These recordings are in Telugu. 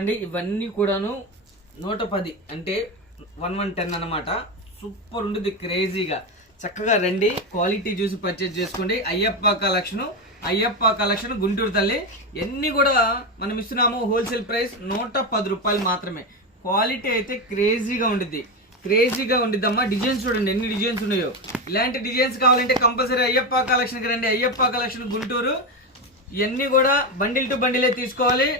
అండి ఇవన్నీ కూడాను 110 అంటే 1110 అన్నమాట. సూపర్ ఉంటుంది, క్రేజీగా. చక్కగా రండి, క్వాలిటీ చూసి పర్చేజ్ చేసుకోండి. అయ్యప్ప కలెక్షన్ గుంటూరు తల్లి. ఎన్ని కూడా మనం ఇస్తున్నాము హోల్సేల్ ప్రైస్ 110 రూపాయలు మాత్రమే. క్వాలిటీ అయితే క్రేజీగా ఉండిద్దమ్మా. డిజైన్స్ చూడండి ఎన్ని డిజైన్స్ ఉన్నాయో. ఇలాంటి డిజైన్స్ కావాలంటే కంపల్సరీ అయ్యప్ప కలెక్షన్కి రండి. అయ్యప్ప కలెక్షన్ గుంటూరు. ఇవన్నీ కూడా బండిల్ టు బండిలే తీసుకోవాలి.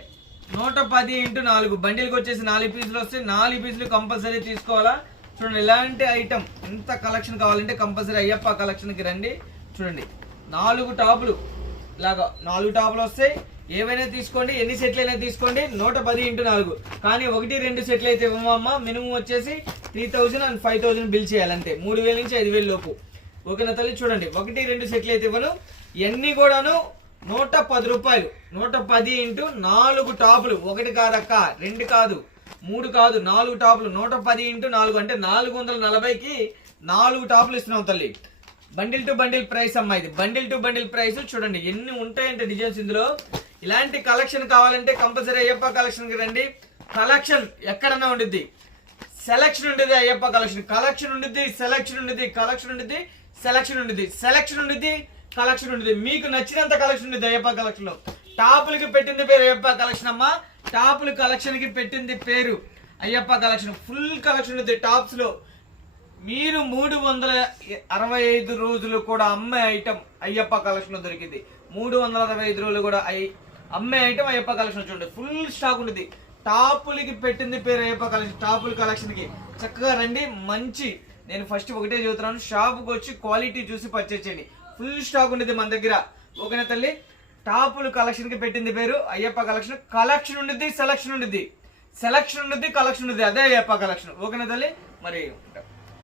110 x 4 బండిల్కి వచ్చేసి 4 పీసులు వస్తాయి. 4 పీసులు కంపల్సరీ తీసుకోవాలా. చూడండి ఇలాంటి ఐటమ్ ఎంత కలెక్షన్ కావాలంటే కంపల్సరీ అయ్యప్ప కలెక్షన్కి రండి. చూడండి 4 టాపులు ఇలాగా 4 టాపులు వస్తాయి. ఏవైనా తీసుకోండి, ఎన్ని సెట్లు అయినా తీసుకోండి. 110 x 4 కానీ 1-2 సెట్లు అయితే ఇవ్వమమ్మా. మినిమం వచ్చేసి 3000 and 5000 బిల్ చేయాలంటే 3000 నుంచి 5000 లోపు. ఓకేనా తల్లి. చూడండి 1-2 సెట్లు అయితే ఇవ్వను. ఇవన్నీ కూడాను 110 రూపాయలు. 110 x 4 టాపులు. 1 కాదక్క, 2 కాదు, 3 కాదు, 4 టాపులు. 110 x 4 అంటే 440కి 4 టాపులు ఇస్తున్నాం తల్లి. బండిల్ టు బండిల్ ప్రైస్ అమ్మా. ఇది బండిల్ టు బండిల్ ప్రైస్. చూడండి ఎన్ని ఉంటాయంటే డిజైన్స్ ఇందులో. ఇలాంటి కలెక్షన్ కావాలంటే కంపల్సరీ అయ్యప్ప కలెక్షన్కి రండి. కలెక్షన్ ఎక్కడన్నా ఉండిద్ది, సెలక్షన్ ఉండేది. అయ్యప్ప కలెక్షన్ ఉండిద్ది, సెలక్షన్ ఉండేది, కలెక్షన్ ఉండేది. మీకు నచ్చినంత కలెక్షన్ ఉండేది అయ్యప్ప కలెక్షన్ లో. టాపులకి పెట్టింది పేరు అయ్యప్ప కలెక్షన్ అమ్మా. టాపుల కలెక్షన్ కి పెట్టింది పేరు అయ్యప్ప కలెక్షన్. ఫుల్ కలెక్షన్ ఉంది టాప్స్ లో. మీరు 365 రోజులు కూడా అమ్మే ఐటమ్ అయ్యప్ప కలెక్షన్ లో దొరికింది. 365 రోజులు కూడా అమ్మే ఐటమ్ అయ్యప్ప కలెక్షన్. చూడండి ఫుల్ స్టాక్ ఉంటుంది. టాపులకి పెట్టింది పేరు అయ్యప్ప కలెక్షన్. టాపుల కలెక్షన్ కి చక్కగా రండి. మంచి, నేను ఫస్ట్ ఒకటే చెబుతున్నాను, షాప్కి వచ్చి క్వాలిటీ చూసి పర్చేజ్ చేయండి. ఫుల్ స్టాక్ ఉండేది మన దగ్గర. ఓకేనా తల్లి. టాపులు కలెక్షన్ కి పెట్టింది పేరు అయ్యప్ప కలెక్షన్. కలెక్షన్ ఉండిద్ది, సెలక్షన్ ఉండిద్ది, కలెక్షన్ ఉండిద్ది. అదే అయ్యప్ప కలెక్షన్. ఓకేనా తల్లి. మరి